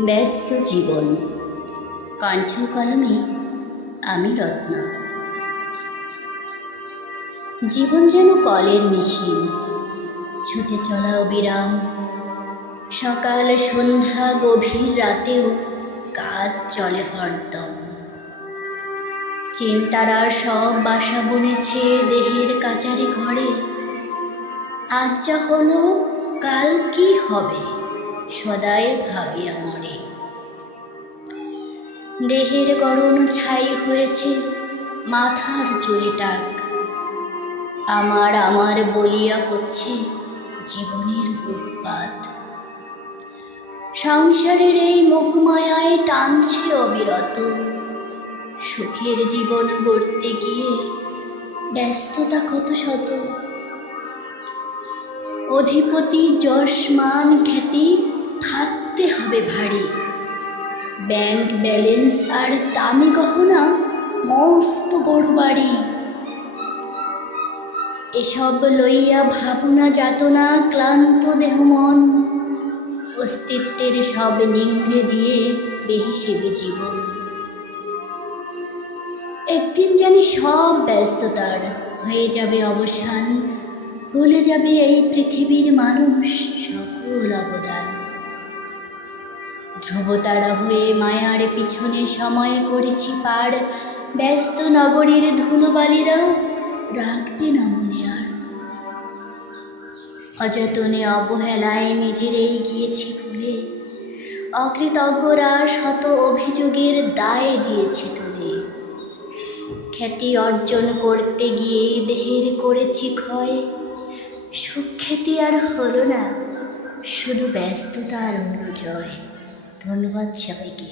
ব্যস্ত জীবন। কণ্ঠ কলমে আমি রত্না। জীবন যেন কলের মেশিন। ছুটে চলা অবিরাম। সকাল, সন্ধ্যা, গভীর রাতেও কাজ চলে হরদম। চিন্তারা সব বাসা বুনেছে দেহের কাচারি ঘরে। আজ যা হলো, কাল কি হবে? সদাই ভাবিয়া মরে দেহের গরম ছাই হয়েছে মাথার চুলে টাক। আমার আমার বলিয়া হচ্ছে জীবনের উৎপাত। সংসারের এই মোহমায়ায় টানছে অবিরত। সুখের জীবন গড়তে গিয়ে ব্যস্ততা কত শত। অধিপতি যশমান খ্যাতি থাকতে হবে ভারী। ব্যাংক ব্যালেন্স আর দামি গহনা মস্ত বড় বাড়ি। এসব লইয়া ভাবনা যাতনা, ক্লান্ত দেহ মন, অস্তিত্বের সব নিংড়ে দিয়ে বেহিসেবে জীবন। একদিন জানি সব ব্যস্ততার হয়ে যাবে অবসান ভুলে যাবে এই পৃথিবীর মানুষ সকল অবদান। ধ্রুবতারা হয়ে মায়ার পিছনে সময় করেছি পার। ব্যস্ত নগরীর ধুলোবালিরাও রাখবে না মনে আর। অযতনে অবহেলায় নিজেরেই গিয়েছি ভুলে অকৃতজ্ঞরা শত অভিযোগের দায় দিয়েছি তুলে। খ্যাতি অর্জন করতে গিয়ে দেহের করেছি ক্ষয়, সুখ্যাতি আর হলো না, শুধু ব্যস্ততা আর হলো জয় ধন্যবাদ সবাইকে।